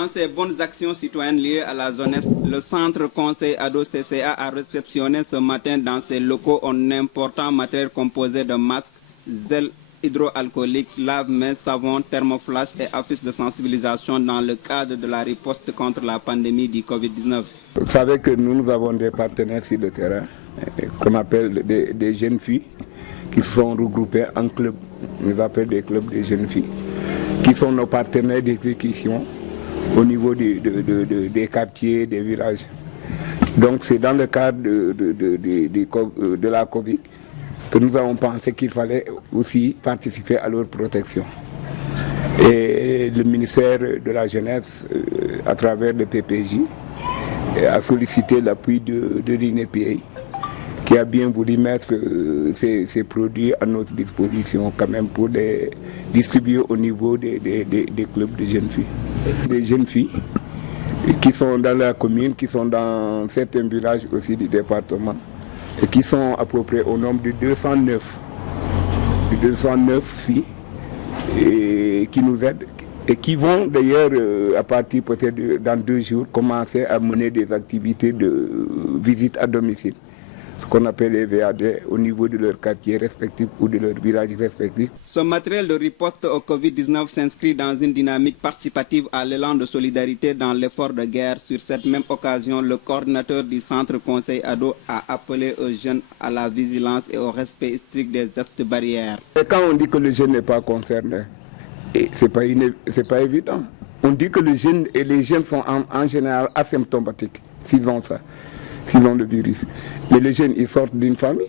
Dans ses bonnes actions citoyennes liées à la jeunesse, le centre conseil ado CCA a réceptionné ce matin dans ses locaux un important matériel composé de masques, gel hydroalcoolique, lave-mains, savon, thermoflash et affiches de sensibilisation dans le cadre de la riposte contre la pandémie du Covid-19. Vous savez que nous avons des partenaires sur le terrain qu'on appelle des jeunes filles qui se sont regroupées en clubs. Nous appelons des clubs de jeunes filles qui sont nos partenaires d'exécution au niveau des quartiers, des villages. Donc c'est dans le cadre de la Covid que nous avons pensé qu'il fallait aussi participer à leur protection. Et le ministère de la Jeunesse, à travers le PPJ, a sollicité l'appui de l'INEPI, qui a bien voulu mettre ces produits à notre disposition quand même pour les distribuer au niveau des clubs de jeunes filles. Des jeunes filles qui sont dans la commune, qui sont dans certains villages aussi du département et qui sont à peu près au nombre de 209 filles et qui nous aident et qui vont d'ailleurs à partir peut-être dans 2 jours commencer à mener des activités de visite à domicile, ce qu'on appelle les VAD au niveau de leur quartier respectif ou de leur village respectif. Ce matériel de riposte au Covid-19 s'inscrit dans une dynamique participative à l'élan de solidarité dans l'effort de guerre. Sur cette même occasion, le coordinateur du centre conseil ado a appelé aux jeunes à la vigilance et au respect strict des gestes barrières. Et quand on dit que le jeune n'est pas concerné, ce n'est pas évident. On dit que les jeunes sont en général asymptomatiques, s'ils ont ça. S'ils ont le virus. Mais les jeunes, ils sortent d'une famille.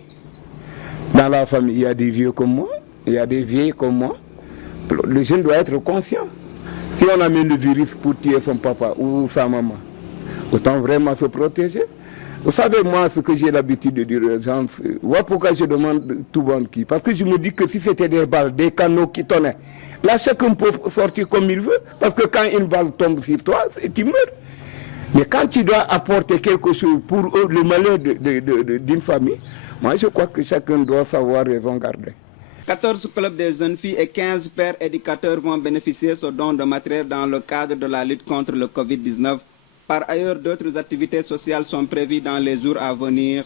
Dans la famille, il y a des vieux comme moi, il y a des vieilles comme moi. Le jeune doit être conscient. Si on amène le virus pour tuer son papa ou sa maman, autant vraiment se protéger. Vous savez, moi, ce que j'ai l'habitude de dire aux gens, voilà pourquoi je demande tout bon qui. Parce que je me dis que si c'était des balles, des canaux qui tonnaient, là, chacun peut sortir comme il veut. Parce que quand une balle tombe sur toi, tu meurs. Mais quand tu dois apporter quelque chose pour le malheur d'une famille, moi je crois que chacun doit savoir raison garder. 14 clubs de jeunes filles et 15 pères éducateurs vont bénéficier de ce don de matériel dans le cadre de la lutte contre le Covid-19. Par ailleurs, d'autres activités sociales sont prévues dans les jours à venir.